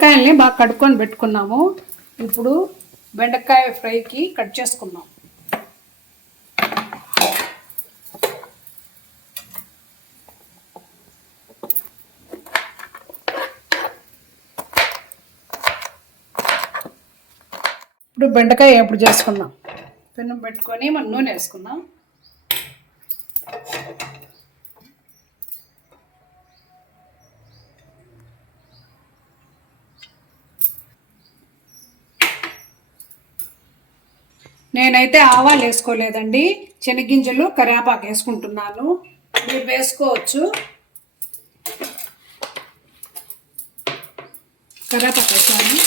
బెండకాయల్ని బాగా కడుక్కొని పెట్టుకున్నాము. ఇప్పుడు బెండకాయ ఫ్రైకి కట్ చేసుకుందాం. ఇప్పుడు బెండకాయ ఎప్పుడు చేసుకుందాం. పెనం పెట్టుకొని మనం నూనె వేసుకుందాం. నేనైతే ఆవాలు వేసుకోలేదండి, శనగింజలు కరివేపాకు వేసుకుంటున్నాను. మీరు వేసుకోవచ్చు. కరివేపాకు వేసాను.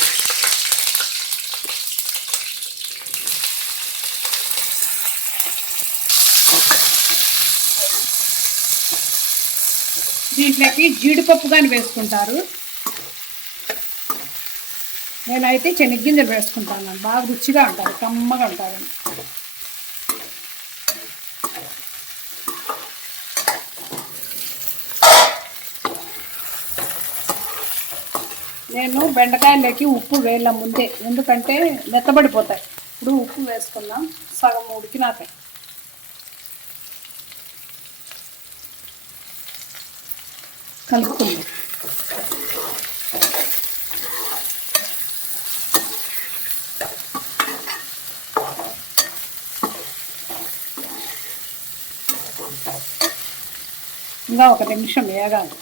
దీంట్లోకి జీడిపప్పు కానీ వేసుకుంటారు. నేనైతే శనగింజలు వేసుకుంటాను. బాగా రుచిగా ఉంటుంది, కమ్మగా ఉంటుంది. నేను బెండకాయలకి ఉప్పు వేయాల ముందే, ఎందుకంటే మెత్తబడిపోతాయి. ఇప్పుడు ఉప్పు వేసుకుందాం. సగం ఉడికినాక కలుపుకుందాం. ఇంకా ఒక నిమిషం వేగాలి.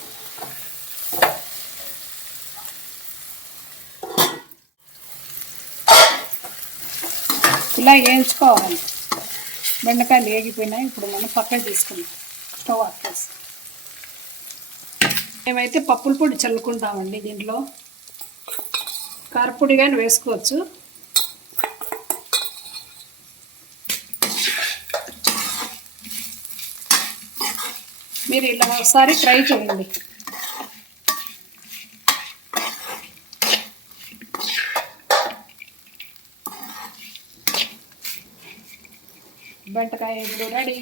ఇలా వేయించుకోవాలి. బెండకాయలు వేగిపోయినాయి. ఇప్పుడు మనం పక్కన తీసుకుందాం. స్టవ్ ఆఫ్ చేసి మేమైతే పప్పుల పొడి చల్లుకుంటామండి. దీంట్లో కారపొడి కానీ వేసుకోవచ్చు. మీరు ఇలా ఒకసారి ట్రై చేయండి. బెండకాయ ఇప్పుడు రెడీ.